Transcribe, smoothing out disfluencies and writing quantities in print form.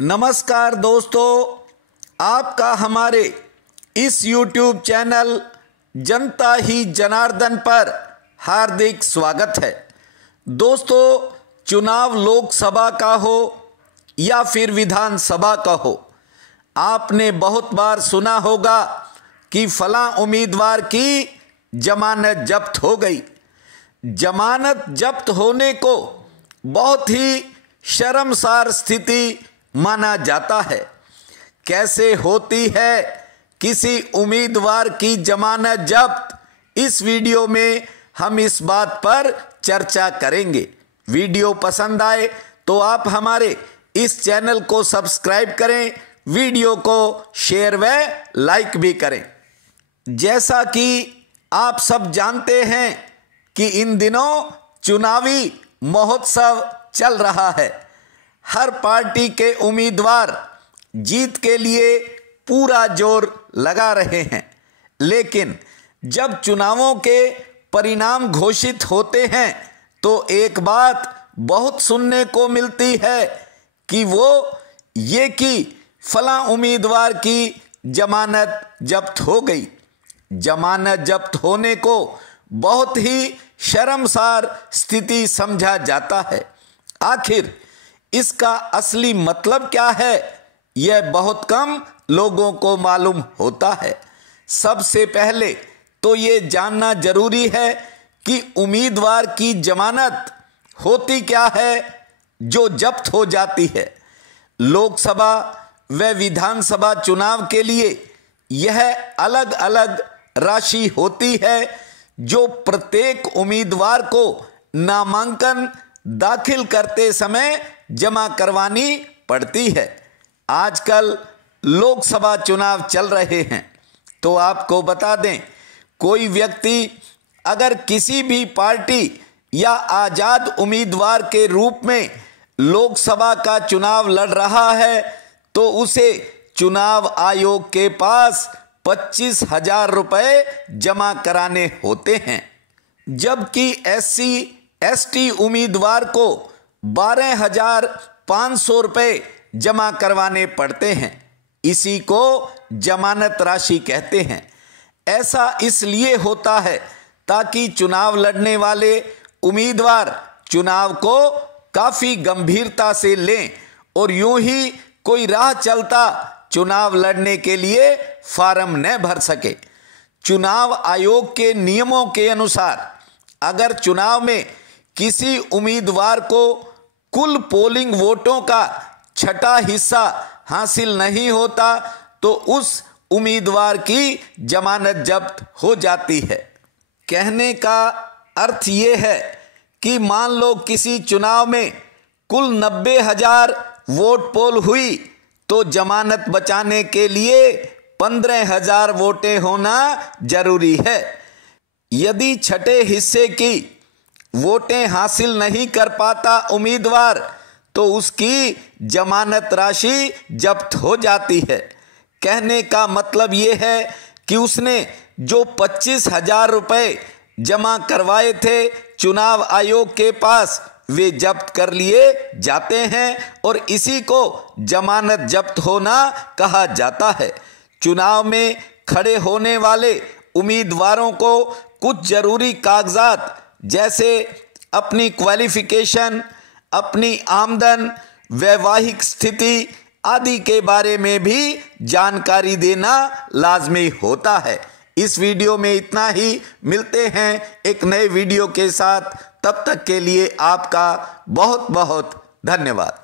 नमस्कार दोस्तों, आपका हमारे इस YouTube चैनल जनता ही जनार्दन पर हार्दिक स्वागत है। दोस्तों, चुनाव लोकसभा का हो या फिर विधानसभा का हो, आपने बहुत बार सुना होगा कि फलां उम्मीदवार की जमानत जब्त हो गई। जमानत जब्त होने को बहुत ही शर्मसार स्थिति माना जाता है। कैसे होती है किसी उम्मीदवार की जमानत जब्त, इस वीडियो में हम इस बात पर चर्चा करेंगे। वीडियो पसंद आए तो आप हमारे इस चैनल को सब्सक्राइब करें, वीडियो को शेयर व लाइक भी करें। जैसा कि आप सब जानते हैं कि इन दिनों चुनावी महोत्सव चल रहा है। हर पार्टी के उम्मीदवार जीत के लिए पूरा जोर लगा रहे हैं, लेकिन जब चुनावों के परिणाम घोषित होते हैं तो एक बात बहुत सुनने को मिलती है कि वो ये कि फलां उम्मीदवार की जमानत जब्त हो गई। जमानत जब्त होने को बहुत ही शर्मसार स्थिति समझा जाता है। आखिर इसका असली मतलब क्या है, यह बहुत कम लोगों को मालूम होता है। सबसे पहले तो ये जानना जरूरी है कि उम्मीदवार की जमानत होती क्या है जो जब्त हो जाती है। लोकसभा व विधानसभा चुनाव के लिए यह अलग अलग राशि होती है जो प्रत्येक उम्मीदवार को नामांकन दाखिल करते समय जमा करवानी पड़ती है। आजकल लोकसभा चुनाव चल रहे हैं तो आपको बता दें, कोई व्यक्ति अगर किसी भी पार्टी या आजाद उम्मीदवार के रूप में लोकसभा का चुनाव लड़ रहा है तो उसे चुनाव आयोग के पास 25,000 रुपये जमा कराने होते हैं, जबकि SC/ST उम्मीदवार को 12,500 रुपये जमा करवाने पड़ते हैं। इसी को जमानत राशि कहते हैं। ऐसा इसलिए होता है ताकि चुनाव लड़ने वाले उम्मीदवार चुनाव को काफ़ी गंभीरता से लें और यूं ही कोई राह चलता चुनाव लड़ने के लिए फार्म न भर सके। चुनाव आयोग के नियमों के अनुसार अगर चुनाव में किसी उम्मीदवार को कुल पोलिंग वोटों का छठा हिस्सा हासिल नहीं होता तो उस उम्मीदवार की जमानत जब्त हो जाती है। कहने का अर्थ ये है कि मान लो किसी चुनाव में कुल 90,000 वोट पोल हुई तो जमानत बचाने के लिए 15,000 वोटें होना जरूरी है। यदि छठे हिस्से की वोटें हासिल नहीं कर पाता उम्मीदवार तो उसकी जमानत राशि जब्त हो जाती है। कहने का मतलब ये है कि उसने जो 25,000 रुपये जमा करवाए थे चुनाव आयोग के पास, वे जब्त कर लिए जाते हैं और इसी को जमानत जब्त होना कहा जाता है। चुनाव में खड़े होने वाले उम्मीदवारों को कुछ जरूरी कागजात जैसे अपनी क्वालिफिकेशन, अपनी आमदन, वैवाहिक स्थिति आदि के बारे में भी जानकारी देना लाजमी होता है। इस वीडियो में इतना ही। मिलते हैं एक नए वीडियो के साथ। तब तक के लिए आपका बहुत बहुत धन्यवाद।